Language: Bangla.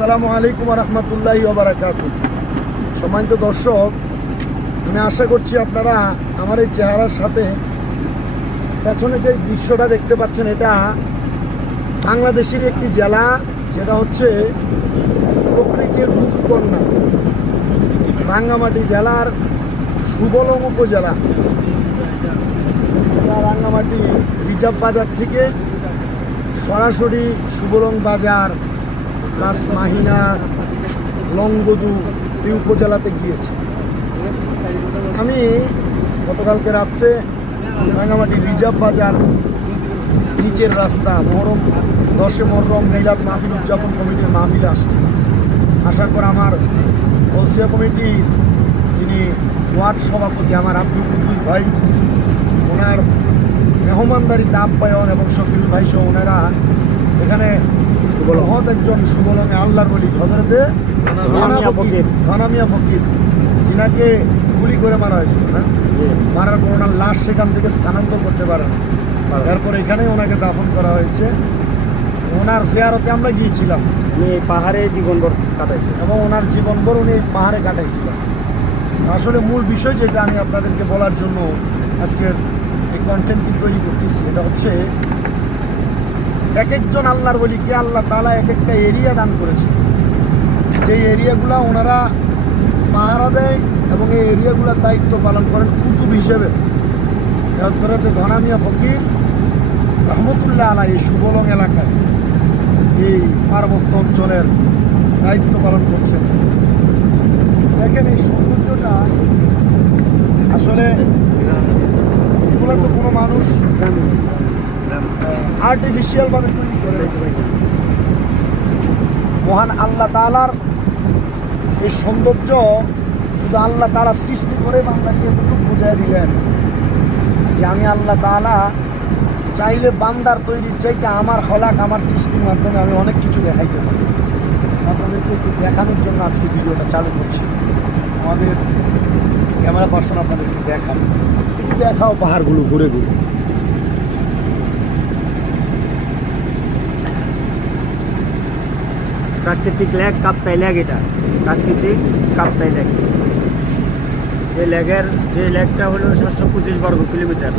আসসালামু আলাইকুম রহমতুল্লাহি ওয়া বারাকাতুহু। সম্মানিত দর্শক, আমি আশা করছি আপনারা আমার এই চেহারার সাথে পেছনে যে দৃশ্যটা দেখতে পাচ্ছেন, এটা বাংলাদেশের একটি জেলা, যেটা হচ্ছে প্রকৃতির রূপকন্যা, রাঙ্গামাটি জেলার সুবলং উপজেলা। রাঙ্গামাটি রিজার্ভ বাজার থেকে সরাসরি সুবলং বাজার প্লাস মাহিনা, লংগদু এই উপজেলাতে গিয়েছে। আমি গতকালকে রাত্রে রাঙ্গামাটি রিজার্ভ বাজার নিচের রাস্তা মহরম 10 মহরম মিলাদ মাহফিল উদযাপন কমিটির মাহফিলে আসছে। আসার পর আমার গৌসিয়া কমিটির যিনি ওয়ার্ড সভাপতি আমার আব্দুল কুদ্দুস ভাই, ওনার মেহমানদারিতে আপ্যায়ন এবং শফিউল ভাই সহ ওনারা এখানে মহৎ একজন সুবলংয়ে আল্লাহর ওলি হযরতে ধনামিয়া ফকির, যিনাকে গুলি করে মারা হয়েছিল না, মারার পর ওনার লাশ সেখান থেকে স্থানান্তর করতে পারে না, তারপর এখানেই ওনাকে দাফন করা হয়েছে। ওনার জিয়ারতে আমরা গিয়েছিলাম। উনি এই পাহাড়ে জীবনভর কাটাইছে এবং ওনার জীবনভর উনি এই পাহাড়ে কাটাইছিলেন। আসলে মূল বিষয় যেটা আমি আপনাদেরকে বলার জন্য আজকের এই কন্টেন্টটি তৈরি করতেছি, এটা হচ্ছে এক একজন আল্লাহর ওলিকে আল্লাহ তাআলা এক একটা এরিয়া দান করেছে, যেই এরিয়াগুলো ওনারা পাহারা দেয় এবং এই এরিয়াগুলোর দায়িত্ব পালন করেন কুতুব হিসেবে। হযরত ধনামিয়া ফকির রহমতুল্লাহ আলাইহি এই সুবলং এলাকায় এই পার্বত্য অঞ্চলের দায়িত্ব পালন করছেন। দেখেন এই সৌন্দর্যটা, আসলে এগুলো তো কোনো মানুষ আর্টিফিশিয়ালভাবে তৈরি করে। মহান আল্লাহ তাআলার এই সৌন্দর্য শুধু আল্লাহ তাআলা সৃষ্টি করে বান্দাকে এতটুকু বুঝাই দিলেন যে আমি আল্লাহ তাআলা চাইলে বান্দার তৈরির চাইতে আমার হলাক, আমার সৃষ্টির মাধ্যমে আমি অনেক কিছু দেখাইতে পারি। আপনাদেরকে একটু দেখানোর জন্য আজকে ভিডিওটা চালু করছি। আমাদের ক্যামেরা পার্সন আপনাদেরকে দেখাও পাহাড়গুলো ঘুরে ঘুরে। প্রাকৃতিক লেক, কাপ্তাই লেক, এটা প্রাকৃতিক কাপ্তাই লেক। এই লেকের যে লেকটা হলো 725 বর্গ কিলোমিটার।